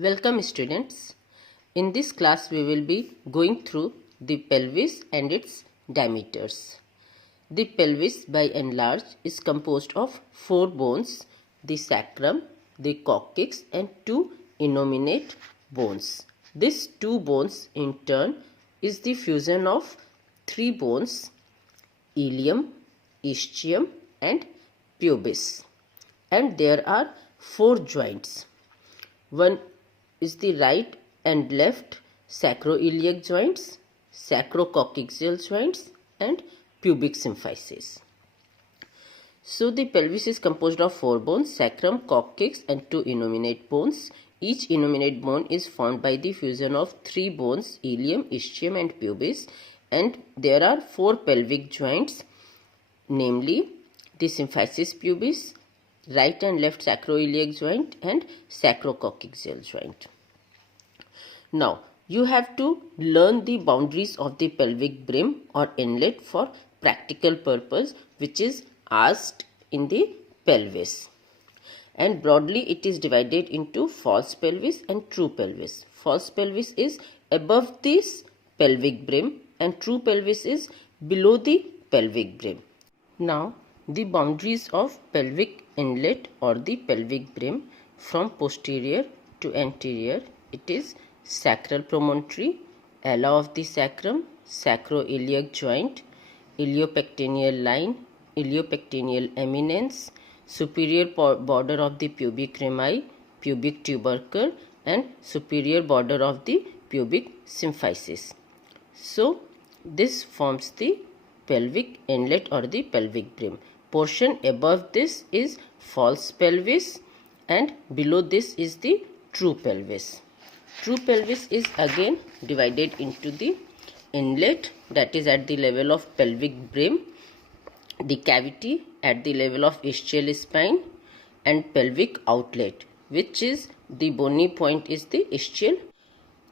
Welcome students. In this class we will be going through the pelvis and its diameters. The pelvis by and large is composed of 4 bones, the sacrum, the coccyx and 2 innominate bones. These 2 bones in turn is the fusion of 3 bones, ilium, ischium and pubis. And there are 4 joints. One is the right and left sacroiliac joints, sacrococcygeal joints and pubic symphysis. So the pelvis is composed of 4 bones, sacrum, coccyx and 2 innominate bones. Each innominate bone is formed by the fusion of 3 bones, ilium, ischium and pubis, and there are 4 pelvic joints, namely the symphysis pubis, right and left sacroiliac joint and sacrococcygeal joint. Now, you have to learn the boundaries of the pelvic brim or inlet for practical purpose, which is asked in the pelvis. And broadly it is divided into false pelvis and true pelvis. False pelvis is above this pelvic brim and true pelvis is below the pelvic brim. Now, the boundaries of pelvic inlet or the pelvic brim from posterior to anterior, it is sacral promontory, ala of the sacrum, sacroiliac joint, iliopectineal line, iliopectineal eminence, superior border of the pubic rami, pubic tubercle and superior border of the pubic symphysis. So, this forms the pelvic inlet or the pelvic brim. Portion above this is false pelvis and below this is the true pelvis. True pelvis is again divided into the inlet, that is at the level of pelvic brim, the cavity at the level of ischial spine and pelvic outlet, which is the bony point is the ischial.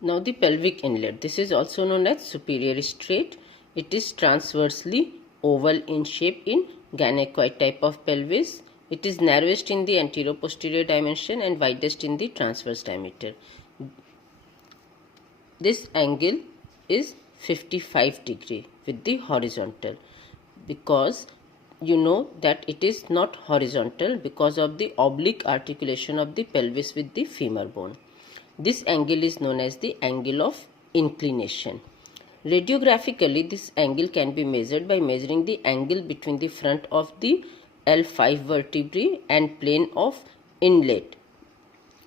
Now the pelvic inlet, this is also known as superior straight. It is transversely oval in shape in gynecoid type of pelvis. It is narrowest in the anterior-posterior dimension and widest in the transverse diameter. This angle is 55 degree with the horizontal, because you know that it is not horizontal because of the oblique articulation of the pelvis with the femur bone. This angle is known as the angle of inclination. Radiographically, this angle can be measured by measuring the angle between the front of the L5 vertebrae and plane of inlet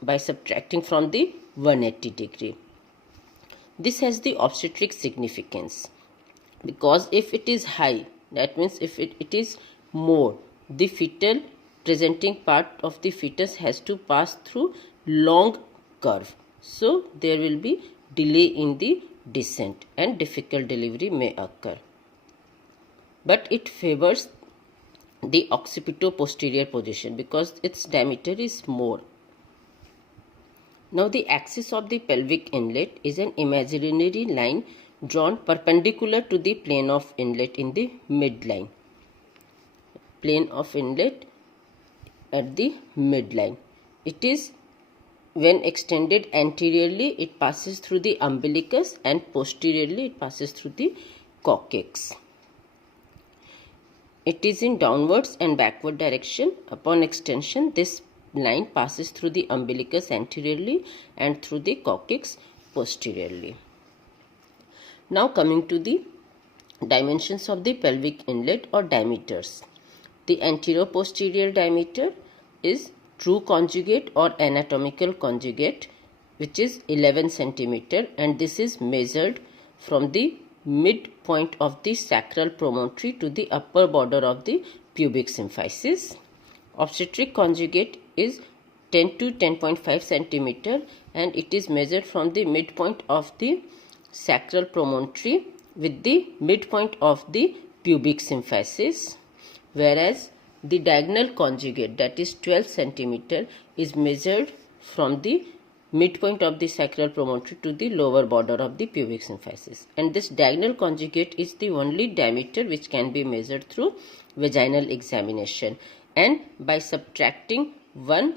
by subtracting from the 180 degree. This has the obstetric significance because if it is high, that means if it is more, the fetal presenting part of the fetus has to pass through long curve. So, there will be delay in the descent and difficult delivery may occur. But it favors the occipito-posterior position because its diameter is more. Now the axis of the pelvic inlet is an imaginary line drawn perpendicular to the plane of inlet in the midline. Plane of inlet at the midline. It is when extended anteriorly, it passes through the umbilicus and posteriorly it passes through the coccyx. It is in downwards and backward direction. Upon extension, this line passes through the umbilicus anteriorly and through the coccyx posteriorly. Now coming to the dimensions of the pelvic inlet or diameters. The anterior-posterior diameter is true conjugate or anatomical conjugate, which is 11 cm, and this is measured from the midpoint of the sacral promontory to the upper border of the pubic symphysis. Obstetric conjugate is 10 to 10.5 cm and it is measured from the midpoint of the sacral promontory with the midpoint of the pubic symphysis, whereas the diagonal conjugate, that is 12 cm, is measured from the midpoint of the sacral promontory to the lower border of the pubic symphysis. And this diagonal conjugate is the only diameter which can be measured through vaginal examination. And by subtracting 1,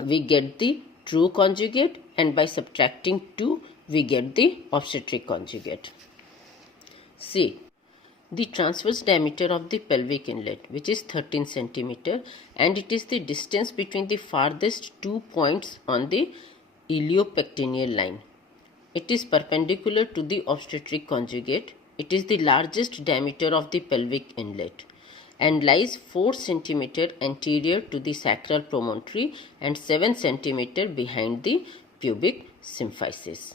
we get the true conjugate, and by subtracting 2 we get the obstetric conjugate. See, the transverse diameter of the pelvic inlet, which is 13 centimeter, and it is the distance between the farthest 2 points on the iliopectineal line. It is perpendicular to the obstetric conjugate. It is the largest diameter of the pelvic inlet and lies 4 cm anterior to the sacral promontory and 7 cm behind the pubic symphysis.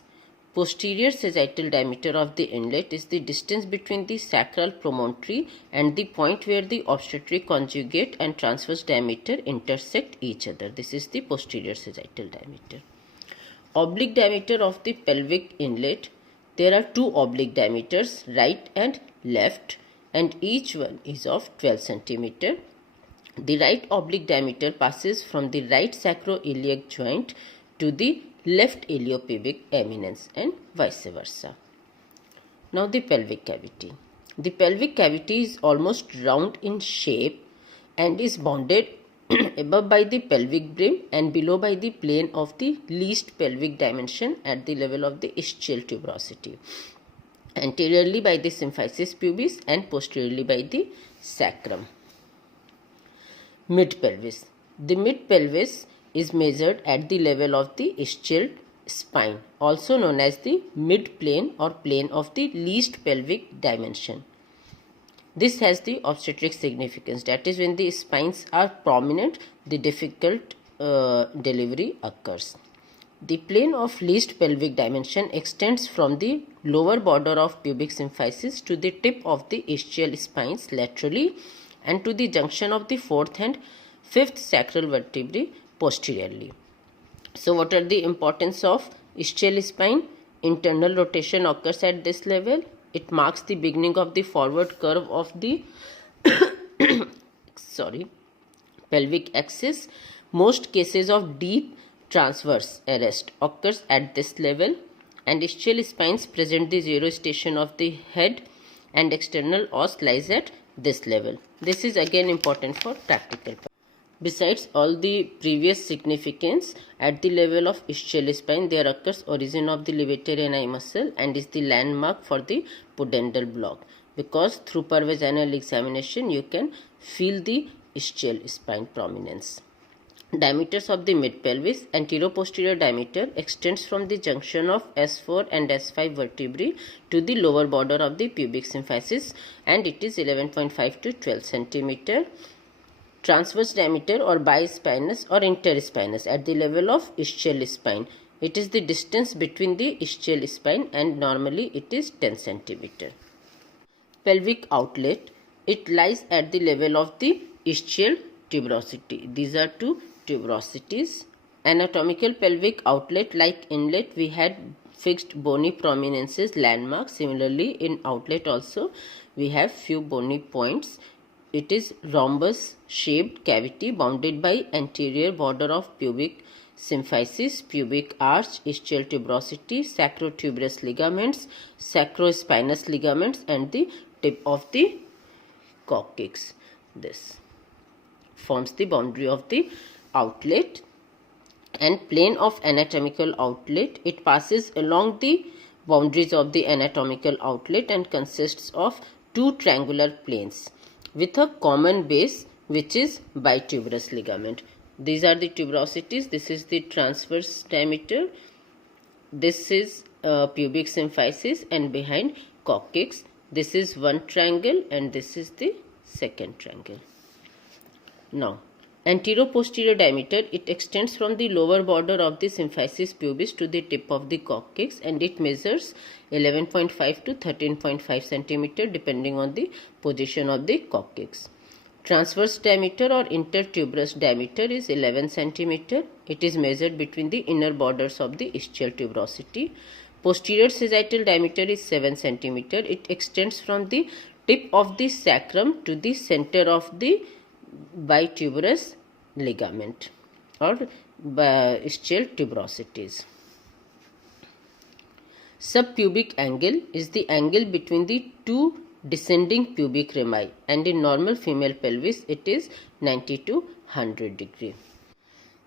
Posterior sagittal diameter of the inlet is the distance between the sacral promontory and the point where the obstetric conjugate and transverse diameter intersect each other. This is the posterior sagittal diameter. Oblique diameter of the pelvic inlet. There are 2 oblique diameters, right and left, and each one is of 12 cm. The right oblique diameter passes from the right sacroiliac joint to the left iliopubic eminence and vice versa. Now the pelvic cavity. The pelvic cavity is almost round in shape and is bounded above by the pelvic brim and below by the plane of the least pelvic dimension at the level of the ischial tuberosity, anteriorly by the symphysis pubis and posteriorly by the sacrum. Mid pelvis. The mid pelvis is measured at the level of the ischial spine, also known as the mid plane or plane of the least pelvic dimension. This has the obstetric significance, that is, when the spines are prominent, the difficult delivery occurs. The plane of least pelvic dimension extends from the lower border of pubic symphysis to the tip of the ischial spines laterally and to the junction of the 4th and 5th sacral vertebrae posteriorly. So what are the importance of ischial spine? Internal rotation occurs at this level. It marks the beginning of the forward curve of the pelvic axis. Most cases of deep transverse arrest occurs at this level, and ischial spines present the zero station of the head and external os lies at this level. This is again important for practical. Besides all the previous significance, at the level of ischial spine there occurs origin of the levator ani muscle and is the landmark for the pudendal block, because through pervaginal examination you can feel the ischial spine prominence. Diameters of the mid pelvis. Anteroposterior diameter extends from the junction of S4 and S5 vertebrae to the lower border of the pubic symphysis, and it is 11.5 to 12 centimeter. Transverse diameter or bispinous or interspinous at the level of ischial spine. It is the distance between the ischial spine and normally it is 10 centimeter. Pelvic outlet. It lies at the level of the ischial tuberosity. These are 2 tuberosities. Anatomical pelvic outlet, like inlet we had fixed bony prominences landmarks. Similarly in outlet also we have few bony points. It is rhombus shaped cavity bounded by anterior border of pubic symphysis, pubic arch, ischial tuberosity, sacrotuberous ligaments, sacrospinous ligaments and the tip of the coccyx. This forms the boundary of the outlet and plane of anatomical outlet. It passes along the boundaries of the anatomical outlet and consists of 2 triangular planes with a common base which is bituberous ligament. These are the tuberosities. This is the transverse diameter. This is pubic symphysis and behind coccyx. This is one triangle and this is the second triangle. Now, anteroposterior diameter, it extends from the lower border of the symphysis pubis to the tip of the coccyx and it measures 11.5 to 13.5 centimeter depending on the position of the coccyx. Transverse diameter or intertuberous diameter is 11 centimeter. It is measured between the inner borders of the ischial tuberosity. Posterior sagittal diameter is 7 centimeter. It extends from the tip of the sacrum to the center of the bituberous ligament or ischial tuberosities. Subpubic angle is the angle between the 2 descending pubic rami, and in normal female pelvis it is 90 to 100 degree.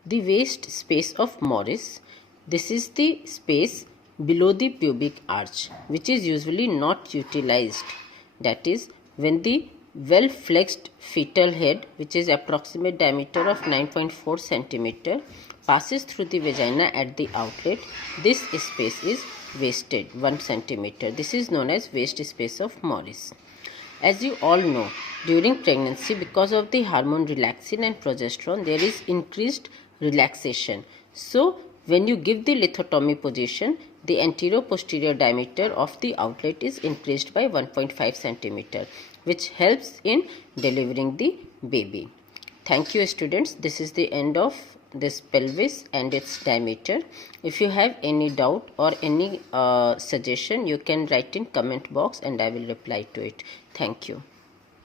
The waist space of Morris. This is the space below the pubic arch, which is usually not utilized. That is, when the well flexed fetal head, which is approximate diameter of 9.4 centimeter, passes through the vagina at the outlet, this space is wasted 1 centimeter. This is known as waist space of Morris. As you all know, during pregnancy, because of the hormone relaxin and progesterone, there is increased relaxation. So, when you give the lithotomy position, the anterior-posterior diameter of the outlet is increased by 1.5 centimeter, which helps in delivering the baby. Thank you, students. This is the end of this pelvis and its diameter. If you have any doubt or any suggestion, you can write in comment box and I will reply to it. Thank you.